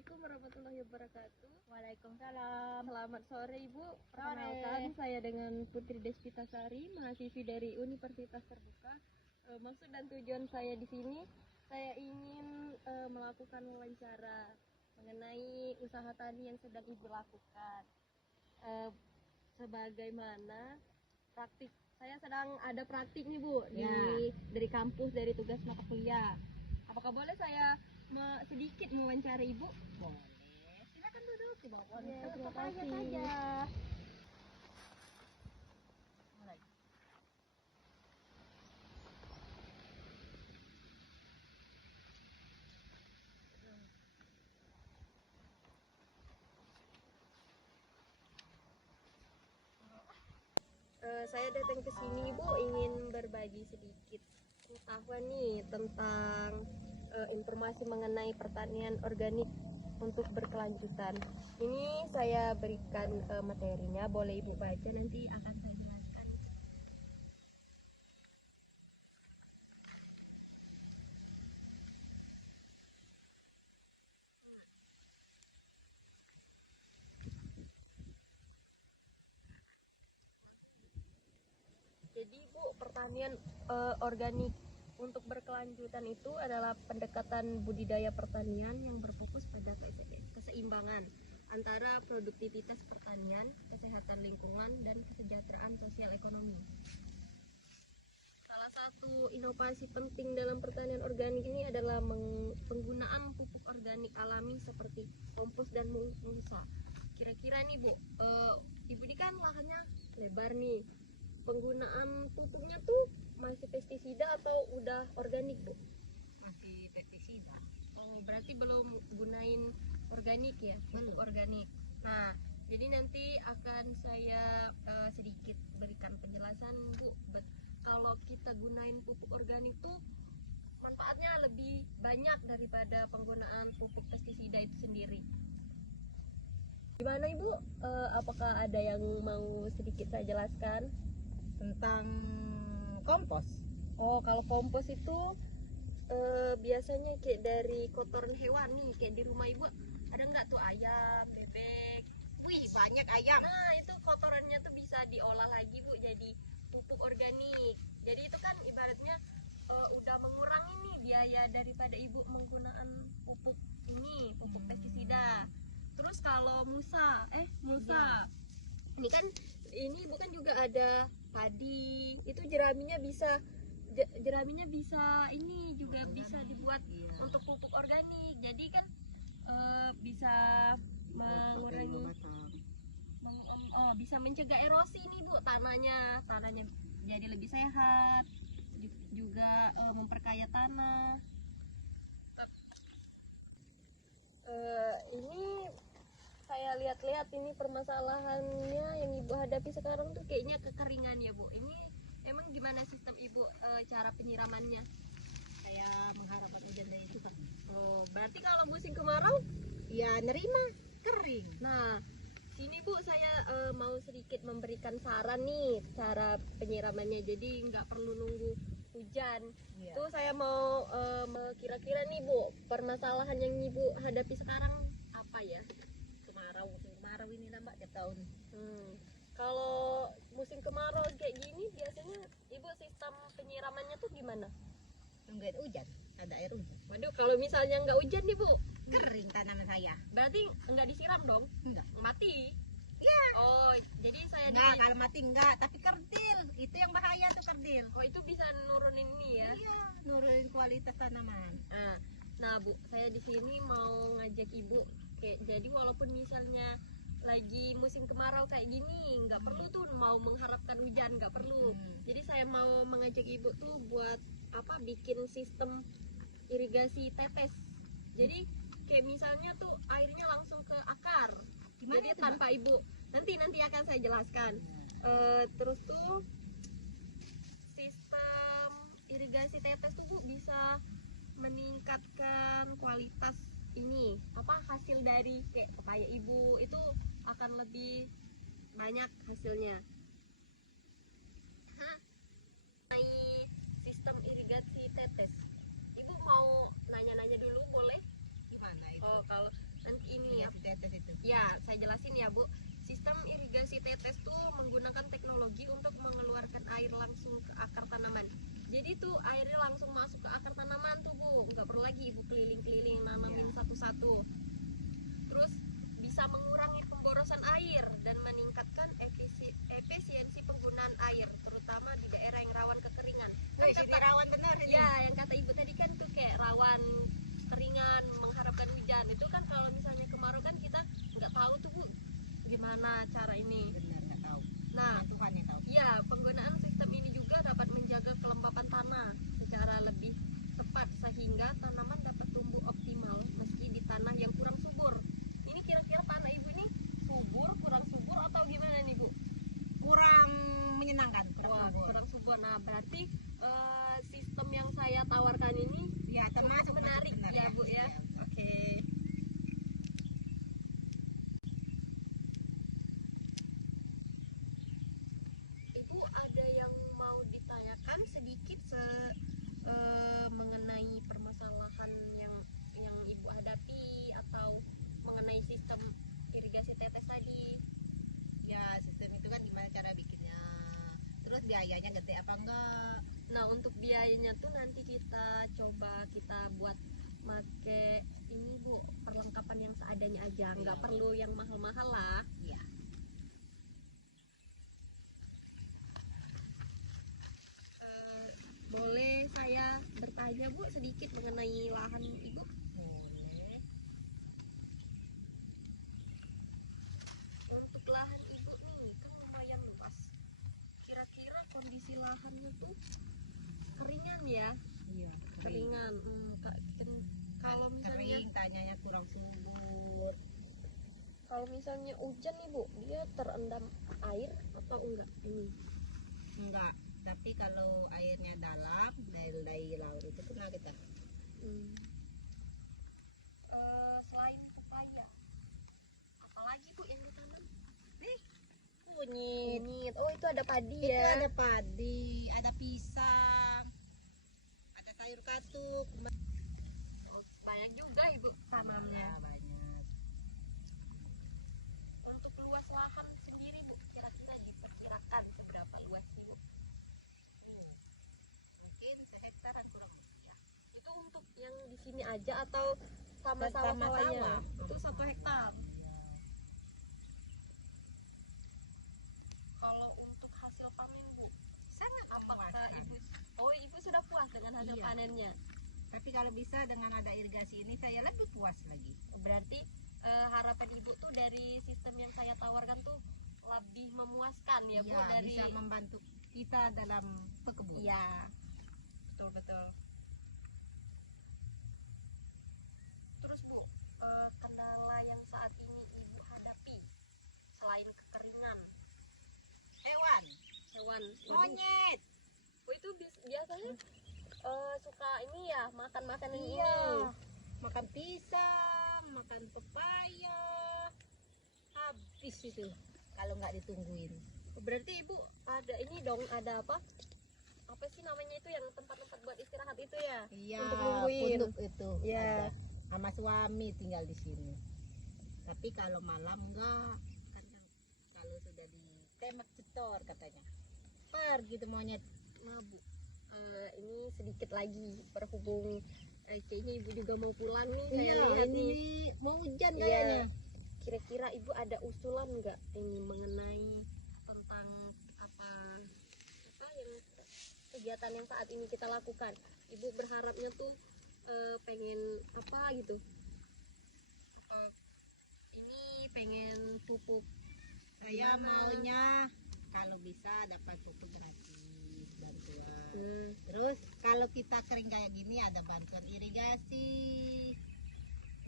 Assalamualaikum warahmatullahi wabarakatuh. Waalaikumsalam. Selamat sore Ibu. Perkenalkan saya dengan Putri Despitasari, mahasiswi dari Universitas Terbuka. Maksud dan tujuan saya di sini, saya ingin melakukan wawancara mengenai usaha tani yang sedang Ibu lakukan. Sebagaimana praktik, saya sedang ada praktik nih Bu dari kampus, dari tugas mata kuliah. Apakah boleh saya sedikit mewawancara Ibu? Boleh. Silakan duduk di bawah pohon. Ya, terima Tutup aja kasih. saja. Mulai. Saya datang ke sini Ibu ingin berbagi sedikit pengetahuan nih tentang informasi mengenai pertanian organik untuk berkelanjutan. Ini saya berikan materinya, boleh Ibu baca, nanti akan saya jelaskan. Jadi Bu, pertanian organik untuk berkelanjutan itu adalah pendekatan budidaya pertanian yang berfokus pada keseimbangan antara produktivitas pertanian, kesehatan lingkungan, dan kesejahteraan sosial ekonomi. Salah satu inovasi penting dalam pertanian organik ini adalah penggunaan pupuk organik alami seperti kompos dan mulsa. Kira-kira nih Bu, Ibu ini kan lahannya lebar nih. Penggunaan pupuknya tuh masih pestisida atau udah organik Bu? Masih pestisida. Oh, berarti belum gunain organik ya, pupuk organik. Nah, jadi nanti akan saya sedikit berikan penjelasan Bu. Kalau kita gunain pupuk organik tuh manfaatnya lebih banyak daripada penggunaan pupuk pestisida itu sendiri. Gimana Ibu? Apakah ada yang mau sedikit saya jelaskan? Tentang kompos. Oh, kalau kompos itu biasanya kayak dari kotoran hewan nih, kayak di rumah Ibu ada nggak tuh ayam, bebek? Wih, banyak ayam. Nah, itu kotorannya tuh bisa diolah lagi Bu jadi pupuk organik. Jadi itu kan ibaratnya udah mengurangi nih biaya daripada Ibu menggunakan pupuk ini, pupuk pestisida. Terus kalau mulsa, ini kan ini bukan juga ada padi, itu jeraminya bisa ini juga bisa dibuat untuk pupuk organik. Jadi kan bisa mengurangi bisa mencegah erosi nih Bu, tanahnya jadi lebih sehat, juga memperkaya tanah. Ini saya lihat-lihat ini permasalahannya yang Ibu hadapi sekarang tuh kayaknya kekeringan ya Bu. Ini emang gimana sistem Ibu cara penyiramannya? Saya mengharapkan hujan dari itu, Pak. Oh, berarti kalau musim kemarau Ya, nerima kering. Nah, sini Bu saya mau sedikit memberikan saran nih cara penyiramannya. Jadi nggak perlu nunggu hujan. Iya. Tuh saya mau kira-kira nih Bu, permasalahan yang Ibu hadapi sekarang apa ya? Musim kemarau ini lah Mbak, tiap tahun. Kalau musim kemarau kayak gini biasanya Ibu sistem penyiramannya tuh gimana? Nungguin hujan, ada air hujan. Waduh, kalau misalnya nggak hujan nih Bu, Kering tanaman saya. berarti nggak disiram dong? Enggak. Mati? Iya. Oh, jadi saya Enggak, kalau mati enggak, tapi kerdil. Itu yang bahaya tuh, kerdil. Oh, itu bisa nurunin ini ya? Iya, nurunin kualitas tanaman. Nah Bu, saya di sini mau ngajak Ibu kayak jadi walaupun misalnya lagi musim kemarau kayak gini nggak perlu tuh mau mengharapkan hujan, nggak perlu. Jadi saya mau mengajak Ibu tuh buat apa, bikin sistem irigasi tetes. Jadi kayak misalnya tuh airnya langsung ke akar. Gimana Jadi itu, tanpa Ibu nanti akan saya jelaskan. Terus tuh sistem irigasi tetes tuh Bu bisa meningkatkan kualitas ini apa hasil dari kayak pepaya Ibu itu akan lebih banyak hasilnya. Sistem irigasi tetes, Ibu mau nanya-nanya dulu boleh? Gimana itu? Kalau Nanti ini ya. Irigasi tetes itu. Ya, saya jelasin ya Bu. Sistem irigasi tetes tuh menggunakan teknologi untuk mengeluarkan air langsung ke akar tanaman. Jadi tuh airnya langsung masuk ke akar tanaman tuh Bu, nggak perlu lagi Ibu keliling-keliling nanamin satu-satu. Terus bisa mengurangi pemborosan air dan meningkatkan efisiensi penggunaan air, terutama di daerah yang rawan kekeringan. Wih, jadi rawan benar ini. Ya, yang kata Ibu tadi kan tuh kayak rawan keringan, mengharapkan hujan. Itu kan kalau misalnya kemarau kan kita nggak tahu tuh Bu gimana cara ini. Benar, nggak tahu. Nah, Tuhan yang tahu. ya, penggunaan sistem ini juga dapat menjaga kelembapan tanah secara lebih tepat sehingga tanaman dapat tumbuh optimal meski di tanah yang kurang subur. Ini kira-kira tanah Ibu ini subur, kurang subur atau gimana nih Bu? Kurang menyenangkan. Wah, kurang subur. Nah, berarti sistem yang saya tawarkan ini Ya, termasuk menarik benar ya Bu ya. Oke. Ibu ada yang mau ditanyakan sedikit mengenai permasalahan yang Ibu hadapi atau mengenai sistem irigasi tetes tadi? Ya, sistem itu kan gimana cara bikinnya. Terus biayanya gede apa enggak? Nah, untuk biayanya tuh nanti kita buat make ini Bu, perlengkapan yang seadanya aja, nggak perlu yang mahal-mahal lah. Iya. Boleh saya bertanya Bu sedikit mengenai lahan Ibu? Boleh. Untuk lahan Ibu nih kan lumayan luas. Kira-kira kondisi lahannya tuh keringan ya? Iya. Keringan. Kalau misalnya Kering, tanyanya kurang subur. kalau misalnya hujan nih Bu, dia terendam air atau enggak ini? Enggak. Tapi kalau airnya dalam dari laut itu kena kita. Selain pepaya, apalagi Bu yang ditanam? Kunyit. Kunyit. Oh, itu ada padi Itu ya? ada padi, ada pisang, ada sayur katuk. Oh, banyak juga Ibu tanamnya. Ya, banyak. Untuk luas lahan sendiri Bu, kira-kira diperkirakan seberapa luas sih Bu? Mungkin sehektaran kurang ya. Itu untuk yang di sini aja atau sama sawah-sawahnya? Itu 1 hektar. Kalau untuk hasil panen Bu, Sangat apakah memuaskan. Ibu sudah puas dengan hasil Iya. panennya? Tapi kalau bisa dengan ada irigasi ini saya lebih puas lagi. Berarti harapan Ibu tuh dari sistem yang saya tawarkan tuh lebih memuaskan ya Bu, Ya, dari bisa membantu kita dalam berkebun. iya, betul. Terus Bu, kendala yang saat ini Ibu hadapi selain kekeringan, Hewan, hewan monyet. Oh, itu biasanya suka ini ya, makan makanan ini. Iya. Makan pisang, makan pepaya. Habis itu kalau nggak ditungguin. Berarti Ibu ada ini dong, ada apa sih namanya itu yang tempat-tempat buat istirahat itu ya? Iya, Untuk nungguin. punduk itu. Iya. Ada. Sama suami tinggal di sini. Tapi kalau malam enggak. Kadang kalau sudah ditembak cetor katanya. Pergi tuh monyet. Nah Bu, ini sedikit lagi berhubung kayaknya Ibu juga mau pulang nih. Iya, Saya lihat ini nih. mau hujan Iya. kayaknya. Kira-kira Ibu ada usulan nggak ini mengenai tentang apa yang kegiatan yang saat ini kita lakukan? Ibu berharapnya tuh pengen apa gitu? Ini pengen pupuk. Saya Gimana? maunya kalau bisa dapat pupuk gratis bantuan. Hmm. Terus kalau kita kering kayak gini ada bantuan irigasi.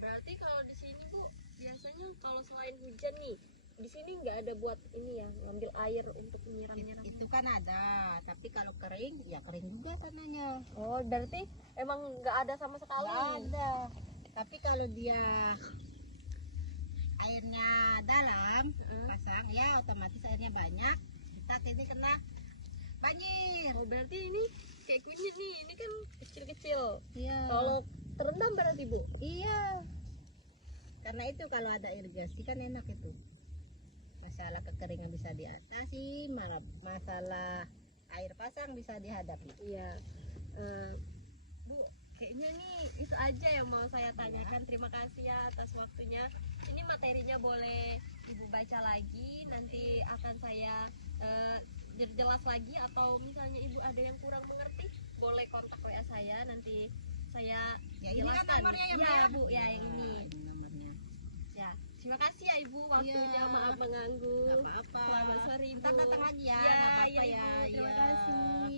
Berarti kalau di sini Bu, biasanya kalau selain hujan nih, di sini nggak ada buat ini ya, ngambil air untuk menyiram-nyiram. Itu kan ada, tapi kalau kering ya kering juga tanahnya. Oh, berarti emang nggak ada sama sekali. Nggak ada. Tapi kalau dia airnya dalam, pasang ya otomatis airnya banyak. Kita ini kena banjir. Oh, berarti ini kayak kunyit nih, ini kan kecil-kecil. Iya. Kalau terendam berarti Bu? Iya. Karena itu kalau ada irigasi kan enak itu. Masalah kekeringan bisa diatasi, masalah air pasang bisa dihadapi. Iya. Bu, kayaknya nih itu aja yang mau saya tanyakan. Terima kasih ya atas waktunya. Ini materinya boleh Ibu baca lagi, nanti akan saya jelas lagi, atau misalnya Ibu ada yang kurang mengerti boleh kontak WA saya, nanti saya Ya, ini kan jelaskan. nomornya ya, Ya, Bu, Bu, ya yang ini. Nomornya. Ya, terima kasih ya Ibu waktunya, Iya. maaf mengganggu. Apa-apa. Selamat sore Ibu. Ntar datang lagi ya. Ya, nggak apa-apa ya, Ibu. Terima Iya. kasih.